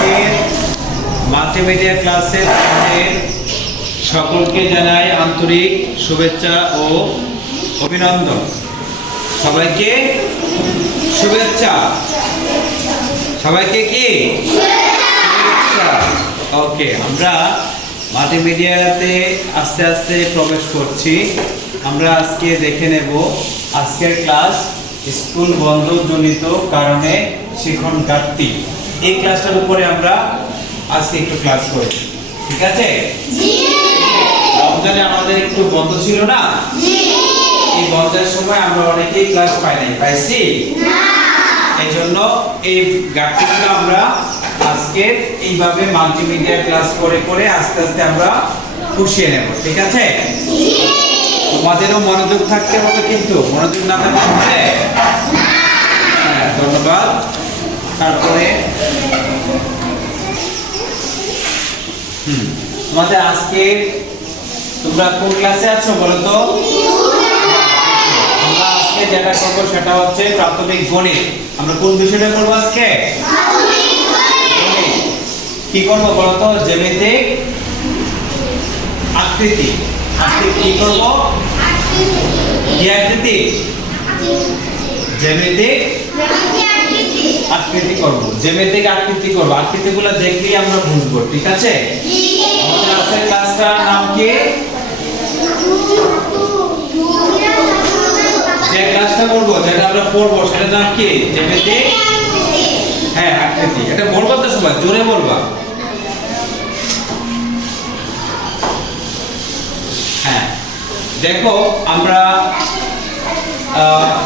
আজকের মাল্টিমিডিয়া ক্লাসের সকলকে জানাই আন্তরিক শুভেচ্ছা ও অভিনন্দন। সবাইকে শুভেচ্ছা। সবাইকে কি শুভেচ্ছা। ওকে, আমরা মাল্টিমিডিয়াতে আস্তে আস্তে প্রবেশ করছি। আমরা আজকে দেখে নেব আজকের ক্লাস স্কুল বন্ধজনিত কারণে শিখন ঘাটতি। এই ক্লাসটার উপরে আমরা আজকে একটু ক্লাস করব, ঠিক আছে? রমজানে আমাদের একটু বন্ধ ছিল না? এই বন্ধের সময় আমরা অনেকেই ক্লাস পাই নাই, পাইছি না। এই জন্য এই ঘাটতিগুলো আমরা আজকে এইভাবে মাল্টিমিডিয়া ক্লাস করে করে আস্তে আস্তে আমরা পুষিয়ে নেব, ঠিক আছে? তোমাদেরও মনোযোগ থাকতে হবে, কিন্তু মনোযোগ না থাকলে হবে না। হ্যাঁ, ধন্যবাদ। তারপরে তোমাদের আজকে তোমরা কোন ক্লাসে আছো বলো তো? আমরা আজকে যেটা করব সেটা হচ্ছে প্রাথমিক গণিত। আমরা কোন বিষয়টা করব আজকে? প্রাথমিক গণিত। কি করব বলো তো? জ্যামিতিক আকৃতি। আকৃতি কি করব? কি আকৃতি? জ্যামিতিক আকৃতি করব। জ্যামিতিক আকৃতি করব। আকৃতিগুলো দেখলেই আমরা বুঝবো, ঠিক আছে? আমাদের আজকের ক্লাসটার নাম কি? যে ক্লাসটা করব, যেটা আমরা পড়বো সেটার নাম কি? জ্যামিতিক আকৃতি। এটা বলবো তো সবাই, জোরে বলবা। হ্যাঁ, দেখো আমরা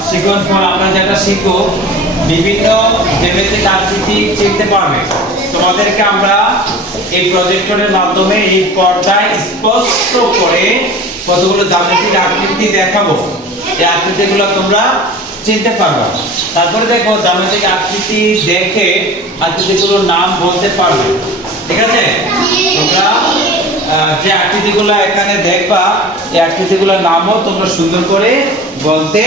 শিখন ফল আমরা যেটা শিখবো, বিভিন্ন জ্যামিতিক আকৃতি চিনতে পারবে। তোমাদেরকে আমরা এই প্রজেক্টরের মাধ্যমে এই পর্দায় স্পষ্ট করে কতগুলো জ্যামিতিক আকৃতি দেখাবো। এই আকৃতিগুলো তোমরা চিনতে পারবে। তারপরে দেখো জ্যামিতিক আকৃতি দেখে আকৃতিগুলোর নাম বলতে পারবে, ঠিক আছে? তোমরা যে আকৃতিগুলো এখানে দেখবা, এই আকৃতিগুলোর নামও তোমরা সুন্দর করে বলতে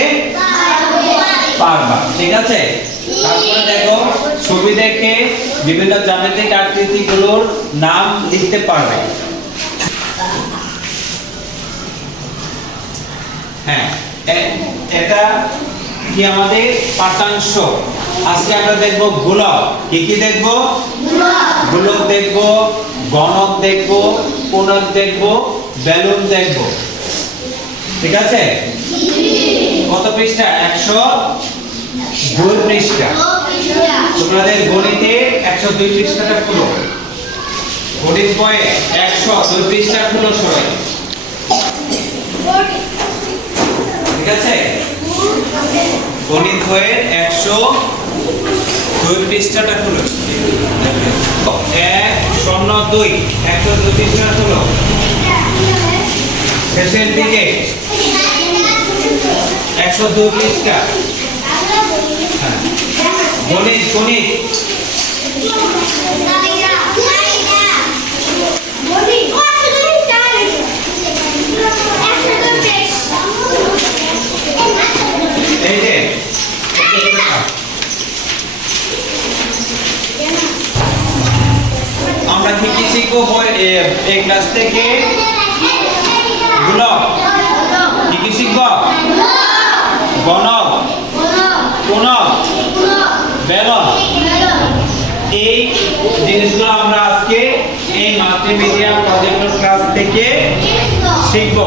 পারবা, ঠিক আছে? তারপরে দেখো ছবি দেখে বিভিন্ন জ্যামিতিক আকৃতিগুলোর নাম লিখতে পারবে। হ্যাঁ, এটা কি আমাদের পাঠ্যাংশ। আজকে আমরা দেখব গোলক। কি কি দেখব? গোলক দেখব, গণক দেখব, কোণক দেখব, বেলুন দেখব, ঠিক আছে? কত পৃষ্ঠা? 102 পৃষ্ঠা। তোমাদের গণিতে 102 পৃষ্ঠাটা খুলো। গণিত বইয়ে 102 পৃষ্ঠা খুলো সবাই, ঠিক আছে? গণিত বইয়ের 102 পৃষ্ঠাটা খুলো। 102 পৃষ্ঠা খুলো। শেষের দিকে 102 পৃষ্ঠা। গণিত গণিত এই যে আমরা কি কি শিখবো এই ক্লাস থেকে? গোলক। কি কি শিখবো? গণক, কোণক, বেলন। এই জিনিসগুলো আমরা আজকে এই মাল্টিমিডিয়া প্রজেক্টর ক্লাস থেকে শিখব।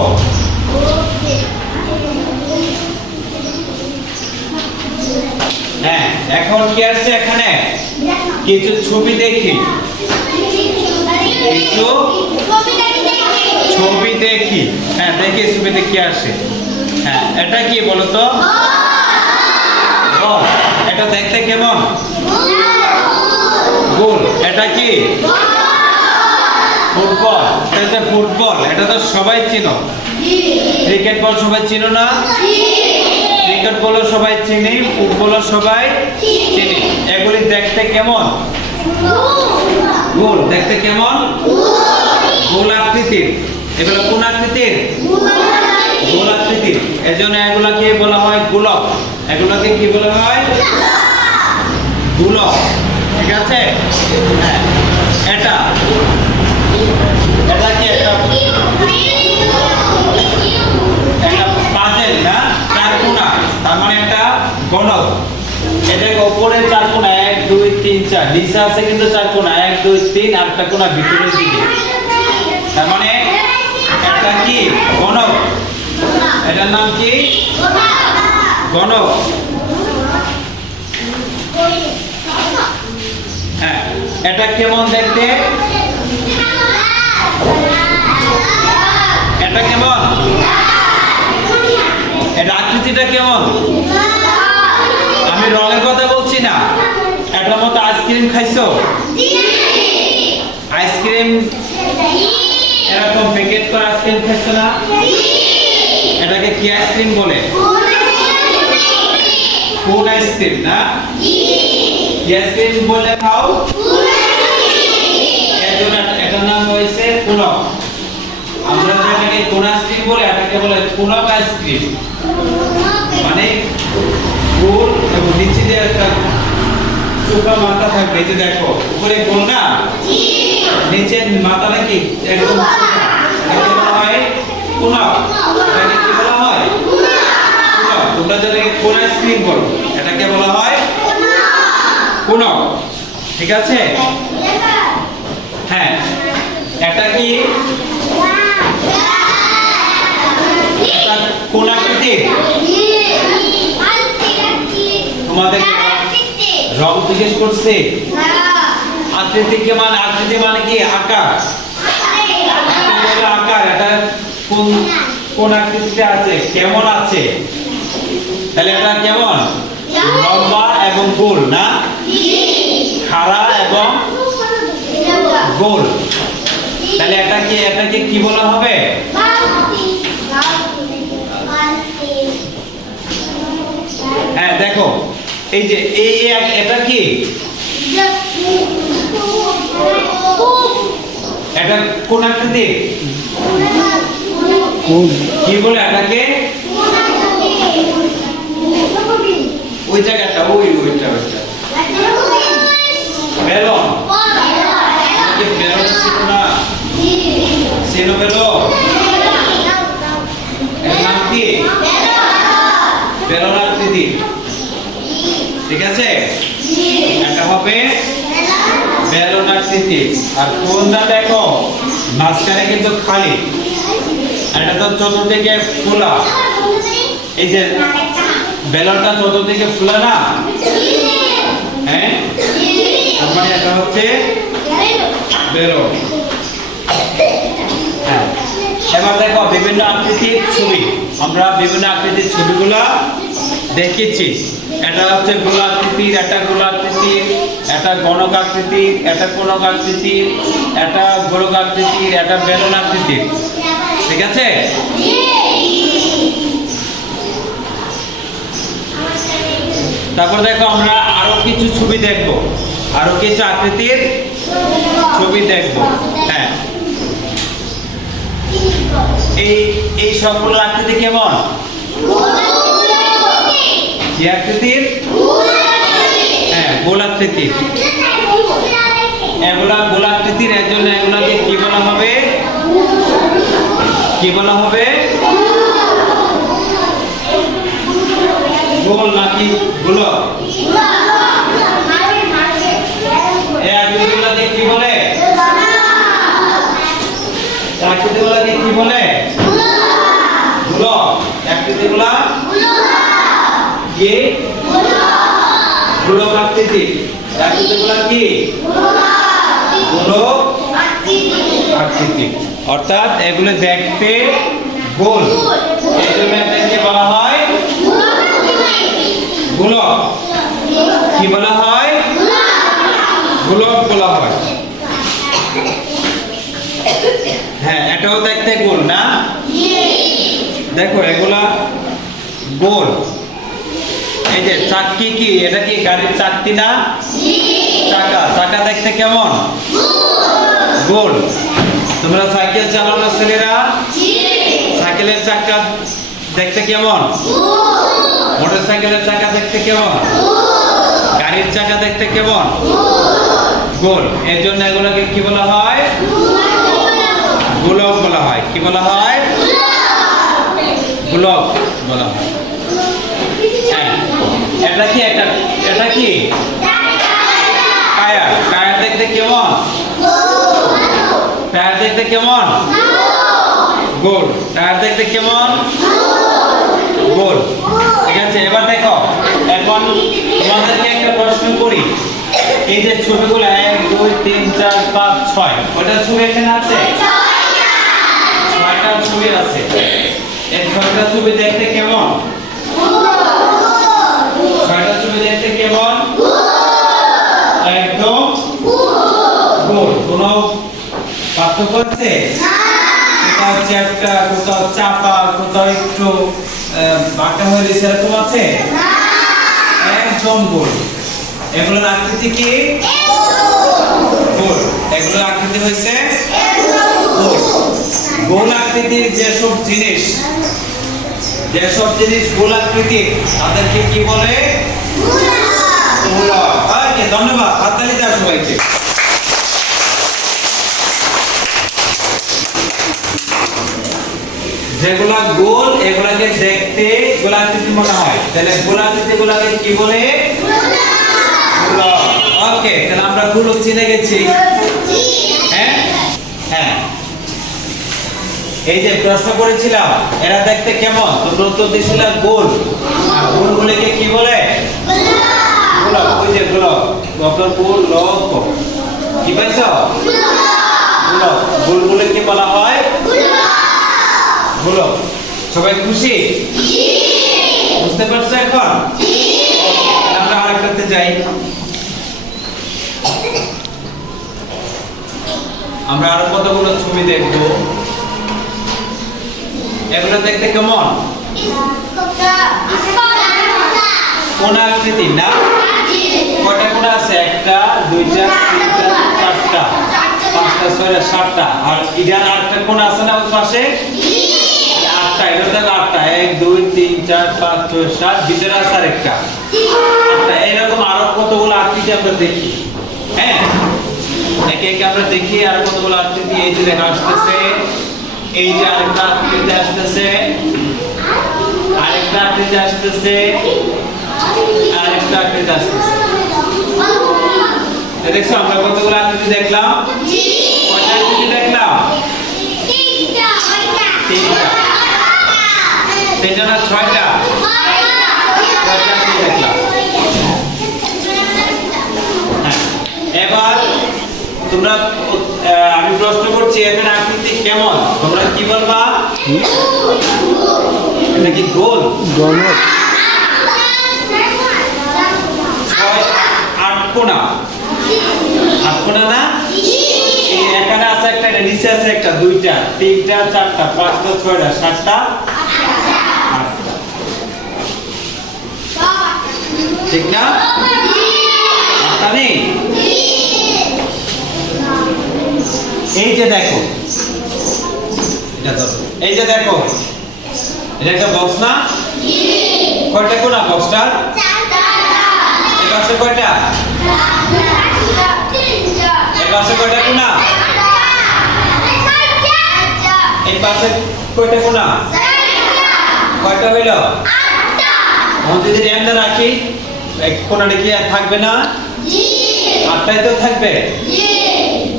হ্যাঁ, এখন কি আছে এখানে? কিছু ছবি দেখি। কিছু ছবি দেখি। হ্যাঁ, দেখি ছবিতে কি আসে। হ্যাঁ, এটা কি বলতো? বল। এটা দেখতে কেমন? গোল। এটা কি? ফুটবল। এটা ফুটবল। এটা তো সবাই চিনো। ক্রিকেট বল সবাই চিনো না? ক্রিকেট বলও সবাই চিনি, ফুটবলও সবাই চিনি। এগুলি দেখতে কেমন? গোল। দেখতে কেমন? গোল আকৃতির। এগুলো কোন আকৃতির? গোল আকৃতির। এজন্য এগুলাকে বলা হয় গোলক। এগুলাকে কি বলা হয়? গোলক। ঠিক আছে? হ্যাঁ, এটা এটা কি একটা পাজেল না, চার কোণা, তার মানে একটা গণক। এটা উপরে চার কোণা, 1 2 3 4, নিচে আছে কিন্তু চার কোণা 1 2 3, আর একটা কোণা ভিতরের দিকে। তার মানে এটা কি গণক, এটার নাম কি গণক। হ্যাঁ, এটা কেমন দেখতে? এটা কেমন? এটা আকৃতিটা কেমন? আমি রঙের কথা বলছি না। এটার মতো আইসক্রিম খাইছো? আইসক্রিম এরকম প্যাকেট করে আইসক্রিম খাইছো না? এটাকে কি আইসক্রিম বলে? কোন আইসক্রিম না? কি আইসক্রিম বলে খাও? এটার নাম হয়েছে কোনক। আমরা যেটাকে কোন আইসক্রিম বলে, এটাকে বলে কোনক আইসক্রিম। মানে গোল এবং নিচে দিয়ে একটা চোখা মাথা থাকবে। এই যে দেখো উপরে গোল না, নিচে মাথাটা কি একদম এটাকে বলা হয় কোনক। এটাকে কি বলা হয়? কোনক। তোমরা যেটাকে কোন আইসক্রিম বলো, এটাকে বলা হয় কোনক। ঠিক আছে? হ্যাঁ, এটা কি এটা কোন আকৃতি? তোমাদের রং জিজ্ঞেস করছে? আকৃতি কি মানে? আকৃতি মানে কি আকার। আকার এটা কোন কোন আকৃতিতে আছে, কেমন আছে? তাহলে এটা কেমন? লম্বা এবং গোল না? খাড়া এবং গোল। তাহলে এটাকে কি বলা হবে? হ্যাঁ, দেখো এই যে এটা কি? এটা কোন আকৃতি? কি বলে এটাকে? ওই জায়গাটা ওইটা বেলন। বেলন ছিল না? ছিল বেলন। এর নাম কি? বেলন আকৃতি। ঠিক আছে? এটা হবে বেলন আকৃতি। আর কোনটা দেখো মাঝখানে কিন্তু খালি, এটা তো চতুর্দিকে খোলা। এই যে বেলনটা চতুর্দিকে খোলা না? হ্যাঁ, তার মানে এটা হচ্ছে বেলন। হ্যাঁ, এবার দেখো বিভিন্ন আকৃতির ছবি। আমরা বিভিন্ন আকৃতির ছবিগুলা দেখেছি। এটা হচ্ছে গোলাকৃতির, এটা গোলাকৃতির, এটা গণক আকৃতির, এটা কোনক আকৃতির, এটা গোলক আকৃতির, এটা বেলন আকৃতির। ঠিক আছে? তারপর দেখো আমরা আরো কিছু ছবি দেখব, আরো কিছু আকৃতির ছবি দেখব। হ্যাঁ, এই সবগুলো আকৃতি কেমন? কি আকৃতির? হ্যাঁ, গোলাকৃতির। এগুলা গোলাকৃতির, এর জন্য এগুলাকে কি বলা হবে? কি বলা হবে? গোল নাকি গোলক? এই আকৃতিগুলোকে কি বলে? আকৃতিগুলোকে কি বলে? গোলক। আকৃতিগুলা কি? গোলক আকৃতি। আকৃতিগুলা কি? গোলক আকৃতি। অর্থাৎ এগুলো দেখতে গোল, এই জন্য এটাকে বলা হয় গোলক। কি বলা হয়? গোলক বলা হয়। হ্যাঁ, এটাও দেখতে গোল না? দেখো এগুলা গোল। এই যে চাক্কি, কি এটা কি গাড়ির চাক্কি না? চাকা। চাকা দেখতে কেমন? গোল। তোমরা সাইকেল চালানো ছেলেরা, সাইকেলের চাকা দেখতে কেমন? মোটরসাইকেলের চাকা দেখতে কেমন? গাড়ির চাকা দেখতে কেমন? গোল। এর জন্য এগুলোকে কি বলা হয়? গোলক বলা হয়। কি বলা হয়? গোলক বলা হয়। হ্যাঁ, এটা কি টায়ার। টায়ার দেখতে কেমন? টায়ার দেখতে কেমন? গোল। টায়ার দেখতে কেমন? গোল। ঠিক আছে, এবার দেখো, এখন তোমাদেরকে একটা প্রশ্ন করি। এই যে ছবিগুলো 1 2 3 4 5 6, ওটা ছবি এখানে আছে? 6টা ছবি আছে। এই 6টা ছবি দেখতে কেমন? 6টা ছবি দেখতে কেমন? একদম গোল। কোনো পার্থক্য আছে? কোথাও চ্যাপ্টা, কোথাও চাপা, কোথাও একটু বাঁকা হয়ে গেছে, এরকম আছে? একদম গোল। এগুলোর আকৃতি কি? গোল। এগুলোর আকৃতি হয়েছে গোল। গোল আকৃতির যেসব জিনিস গোল আকৃতির, তাদেরকে কি বলে? গোলক। ওকে, ধন্যবাদ। হাততালি দাও সবাইকে। যেগুলা গোল, এগুলাকে দেখতে গোলাকৃতি মনে হয়, তাহলে গোলাকৃতি গুলাকে কি বলে? গোলক। ওকে, তাহলে আমরা গোলক চিনে গেছি। হ্যাঁ হ্যাঁ, এই যে প্রশ্ন করেছিলাম এরা দেখতে কেমন, তোমরা উত্তর দিয়েছিলে গোল। আর গোলগুলোকে কি বলে? গোলক। ওই যে গোলক, গোলক কি পাইছো? গোলক। গোলগুলোকে বলা হয় গোলক। সবাই খুশি? বুঝতে পারছো এখন? আমরা আরেকটাতে যাই। আমরা আরো কতগুলো ছবি দেখবো। এগুলো দেখতে কেমন? কোন আকৃতি না? কয়টা কোণ আছে? 1 2 3 4 5টা 6টা 7টা। আর এখানে 8টা কোণ আছে না ওই পাশে? 8টা। এটা দেখো 8টা। 1 2 3 4 5 6 7, ভিতরে আছে আরেকটা 8টা। এরকম আরো কতগুলো আকৃতি আমরা দেখি। হ্যাঁ, একে একে আমরা দেখি আর কতগুলো আকৃতি। এই যে দেখা আসতেছে, এই যে আরেকটা আকৃতি আসতেছে, আরেকটা আকৃতি আসতেছে, আরেকটা আকৃতি আসতেছে। দেখছো আমরা কতগুলো আকৃতি দেখলাম? কয়টা আকৃতি দেখলাম? 3টা। 3টা না 6টা? 6টা আকৃতি দেখলাম। এবার তোমরা, আমি প্রশ্ন করছি এদের আকৃতি কেমন, তোমরা কি বলবা? এটা কি গোল? গোলক। 8 কোণা। 8 কোণা না? এখানে আছে একটা, এটা নিচে আছে একটা, 2টা 3টা 4টা 5টা 6টা 7টা 8টা। ঠিক না? 8টা নেই? এই যে দেখো, এটা ধরো, এই যে দেখো, এটা একটা বক্স না? কয়টা কোণা বক্সটার? 4টা। এই পাশে কয়টা? 3টা। এই পাশে কয়টা কোণা? 4টা। এই পাশে কয়টা কোণা? 4টা। কয়টা হইলো? 8টা। আমরা যদি এন্ডা রাখি, এক কোণাটা কি আর থাকবে না? জি। 8টাই তো থাকবে। জি।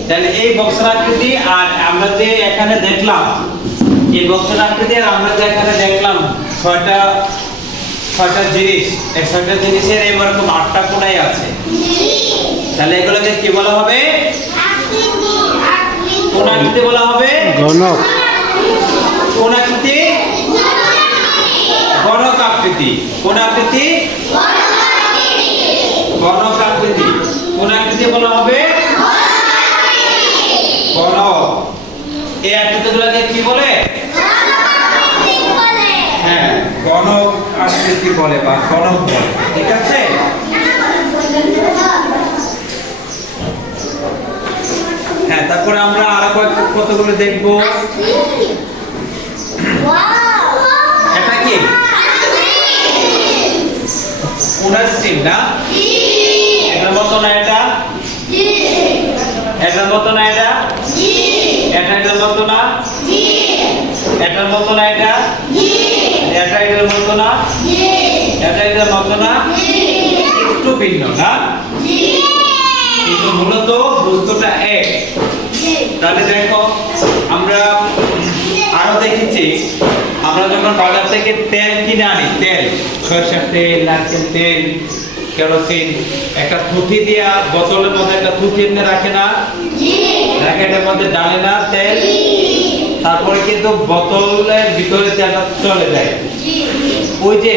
তাহলে এই বক্সের আকৃতি আর আমরা যে এখানে দেখলাম, এই বক্সের আকৃতি আর আমরা যে এখানে দেখলাম 6টা জিনিস, এই 6টা জিনিসের এরকম 8টা কোণাই আছে। তাহলে এগুলোকে কি বলা হবে? কোন আকৃতি বলা হবে? গণক। কোন আকৃতি? গণক আকৃতি। কোন আকৃতি? গণক আকৃতি। কোন আকৃতি বলা হবে? গণক। এই আকৃতিগুলোকে কি বলে? হ্যাঁ, গণক আকৃতি বলে বা গণক বলে। ঠিক আছে? হ্যাঁ, তারপরে আমরা আরো কতগুলো দেখবো। এটা কি? কোন স্ট্রিম না? এটার মতো না এটা? এটার মতো না এটা? এটার মতো না? এটার মতো না এটা? এটার মতো না? এটার মতো না? একটু ভিন্ন না, কিন্তু মূলত বস্তুটা এক। তাহলে দেখো আমরা আরো দেখেছি, আমরা যখন বাজার থেকে তেল কিনে আনি, তেল, সরষের তেল, নারকেল তেল, কেরোসিন, একটা থুথি দিয়া বোতলের মধ্যে একটা থুথি এনে রাখে না, র্যাকেটের মধ্যে ডালে না তেল, তারপরে কিন্তু বোতলের ভিতরে তেলটা চলে যায়। ওই যে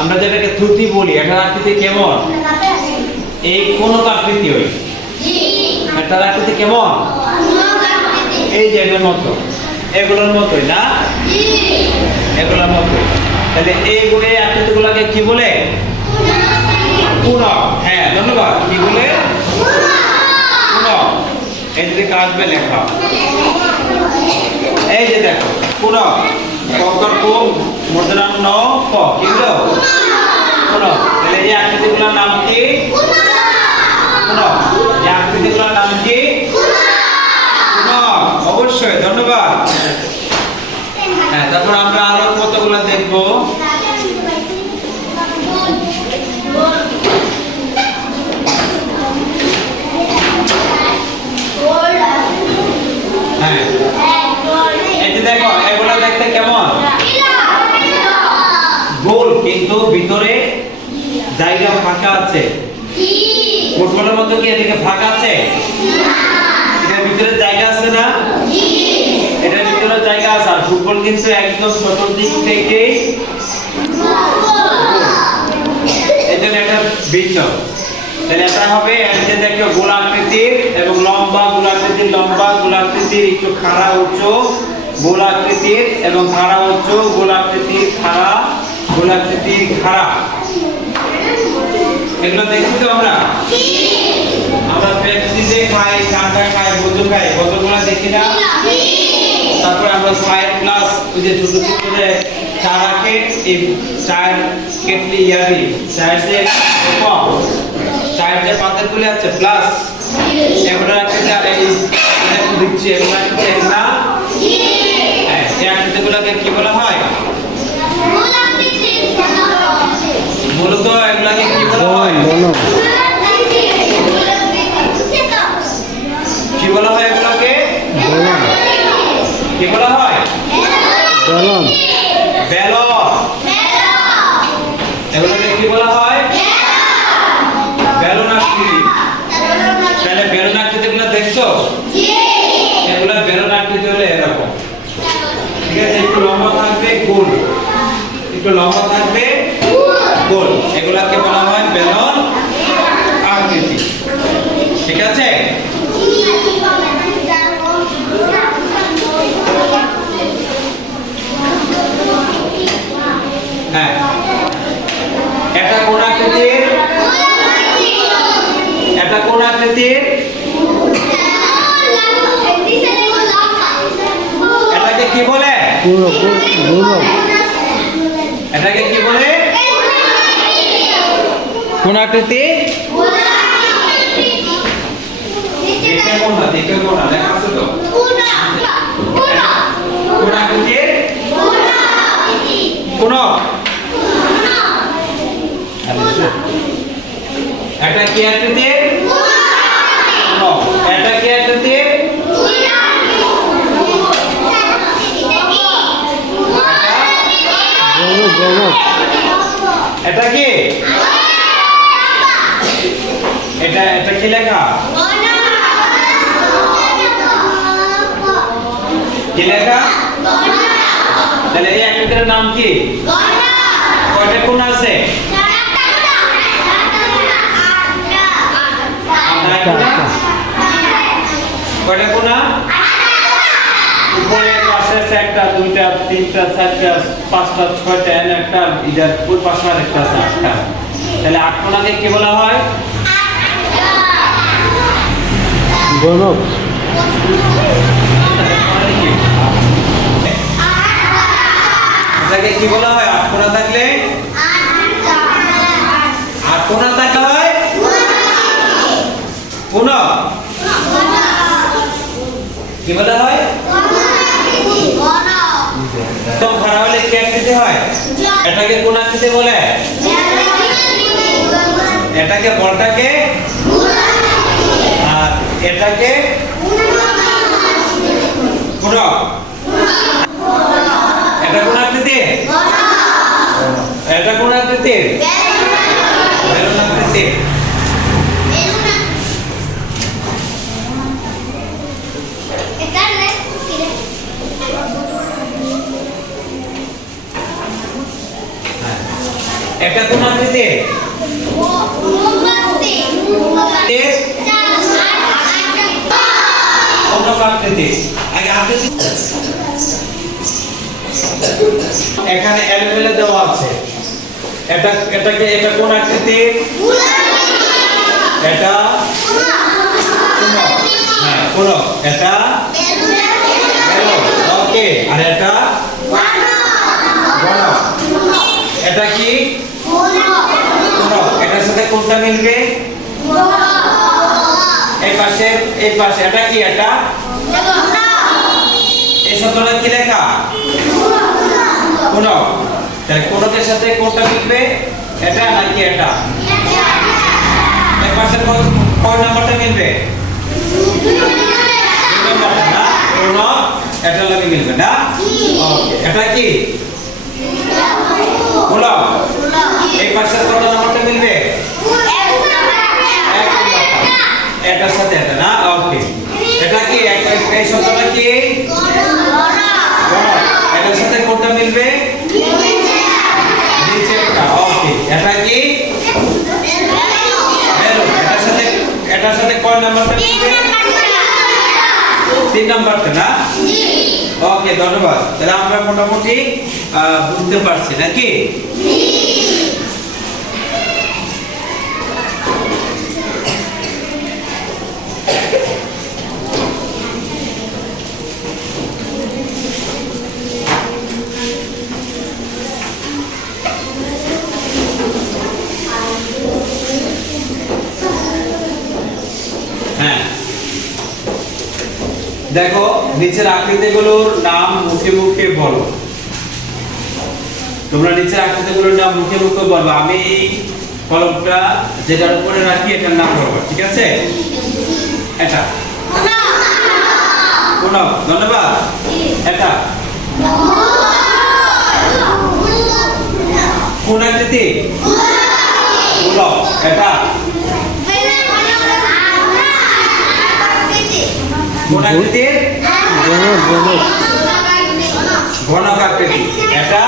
আমরা যেটাকে থুথি বলি, এটা আকৃতি কেমন? এই কোন আকৃতি হয়, এটার আকৃতি কেমন? এই যে এটার মতো, এগুলোর মতোই না, এগুলোর মতোই। তাহলে এইগুলো আকৃতিগুলোকে কি বলে? পুনঃ। হ্যাঁ, ধন্যবাদ। কি বলে? পুনঃ। এই যে কাটবে লেখা, এই যে দেখো পুনঃ, ককর কোম মুদ্রা ন ক, কি হলো? পুনঃ। তাহলে এই আকৃতিগুলোর নাম কি? পুনঃ। এই আকৃতিগুলোর নাম কি? পুনঃ। অবশ্যই, ধন্যবাদ। হ্যাঁ, তারপর আমরা আরো কতগুলো দেখবো। হ্যাঁ, এই যে দেখো, এগুলো দেখতে কেমন? গোল, কিন্তু ভিতরে জায়গা ফাঁকা আছে। ফুটবলের মতো কি এদিকে ফাঁকা আছে? এটার ভিতরে জায়গা আছে না? এটার ভিতরে জায়গা আছে। আর ফুটবল কিন্তু একদম চতুর্দিক থেকে, এই জন্য এটা ভিন্ন। তাহলে এটা হবে, এই যে দেখো গোলাকৃতির এবং লম্বা, গোলাকৃতির লম্বা, গোলাকৃতির একটু খাড়া উঁচু, গোলাকৃতির এবং খাড়া উঁচু, গোলাকৃতির খাড়া, গোলাকৃতির খাড়া। এগুলো দেখছি তো আমরা পেপসিতে খাই, ঠান্ডা খাই, মধু খাই, কতগুলো দেখি না? তারপরে আমরা সাইড গ্লাস, ওই যে ছোট ছোট যে চা রাখে, এই চায়ের কেটলি ইয়ারি, চায়ের যে কম, চায়ের যে পাত্রগুলো আছে প্লাস, এগুলো রাখতে এই দিচ্ছি, এগুলো রাখতে না। হ্যাঁ, এই আকৃতিগুলোকে কি বলা হয়? মূলত এগুলোকে কি বলা হয়? কি বলা হয় এগুলোকে? কি বলা হয়? বেলন। বেলন। এগুলোকে কি বলা হয়? বেলন আকৃতি। তাহলে বেলন আকৃতিগুলো দেখছো? এগুলো বেলন আকৃতি হলে এরকম, ঠিক আছে? একটু লম্বা থাকবে, গোল, একটু লম্বা থাকবে, গোল। এগুলাকে বলা হয় বেলন আকৃতি, ঠিক আছে? হ্যাঁ, এটা কোন আকৃতির? এটা কোন আকৃতির? এটাকে কি বলে? এটাকে কি বলে? কোন আকৃতি? দেখে কোনটা? দেখে কোনটা? দেখা আছে তো? কোন আকৃতির? কোন? এটা কি আকৃতির? কোন? এটা কি আকৃতির? এটা কি? এটা এটা কি লেখা? কি লেখা? তাহলে এই আকৃতির নাম কি? কয়টা কোণ আছে? কয়টা কোণ? উপরে পাশে একটা, দুইটা, তিনটা, চারটা, পাঁচটা, ছয়টা, এন একটা, ইদার ওই পাশে আরেকটা আছে, আটটা। তাহলে আট কোণাকে কি বলা হয়? গণক। এটাকে কি বলা হয়? আট কোণা থাকলে? আট কোণা থাকলে হয় কোন কি বলা হয়? তো ঘোড়া হলে কি আকৃতি হয়? এটাকে কোন আকৃতি বলে? এটাকে বলটাকে আর এটাকে কোন? এটা কোন আকৃতি? এটা কোন আকৃতি? বেলুন আকৃতি। এটা কোন আকৃতি? আকৃতি। আগে আকৃতি এখানে এলোমেলো দেওয়া আছে। এটা কোন আকৃতি? এটা কোন? এটা ওকে। আর এটা এটা কি? এটার সাথে কোনটা মিলবে? এই পাশে এটা কি? এটা এই শব্দটা কি লেখা? কোন? তাহলে কোনটার সাথে কোনটা মিলবে? এটা নাকি এটা? এই পাশের কোন নাম্বারটা মিলবে? নাম্বারটা না? কোন এটা লাগে মিলবে না? ওকে। এটা কি? কোন? এই পাশের কত নাম্বারটা মিলবে? এটার সাথে এটা না? ওকে। এটা কি? এই শব্দটা কি? এটার সাথে কোনটা মিলবে? নিচেরটা। ওকে। এটা কি? বেলুন। এটার সাথে কয় নাম্বারটা মিলবে? 3 নাম্বারটা না? ওকে, ধন্যবাদ। তাহলে আমরা মোটামুটি বুঝতে পারছি নাকি? হ্যাঁ, দেখো নিচের আকৃতিগুলোর নাম মুখে মুখে বলো। তোমরা নিচের আকৃতিগুলোর নাম মুখে মুখে বলবো। আমি কলমটা যেটার উপরে রাখি এটার নাম বলবো, ঠিক আছে? এটা কোন? ধন্যবাদ। এটা কোন আকৃতি? গোলক। এটা কোন আকৃতি? ঘনক আকৃতি। এটা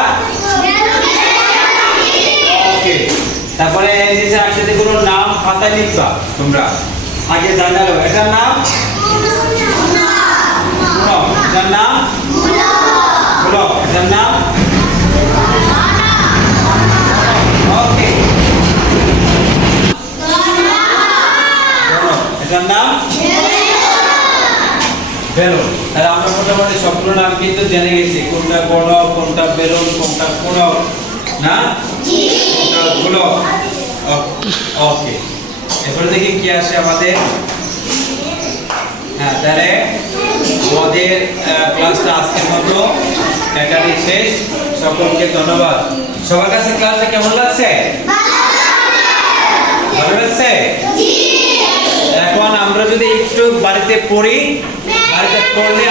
ওকে। তারপরে এই নিচের আকৃতিগুলোর নাম খাতায় লিখবা তোমরা। আগে জানালো এটার নাম গোলক, এটার নাম গোলক, এটার নাম ওকে। এটার নাম বেলুন। তাহলে আমরা মোটামুটি সবগুলো নাম কিন্তু জেনে গেছি। কোনটা গোলক, কোনটা বেলুন, কোনটা কোনক না? কোনটা গোলক। ওকে। এরপরে দেখি কি আসে আমাদের। হ্যাঁ, তাহলে আমাদের ক্লাসটা আজকের মতো এখানেই শেষ। সকলকে ধন্যবাদ। সবার কাছে ক্লাসটা কেমন লাগছে? ভালো লাগছে? এখন আমরা যদি একটু বাড়িতে পড়ি, বাড়িতে পড়লে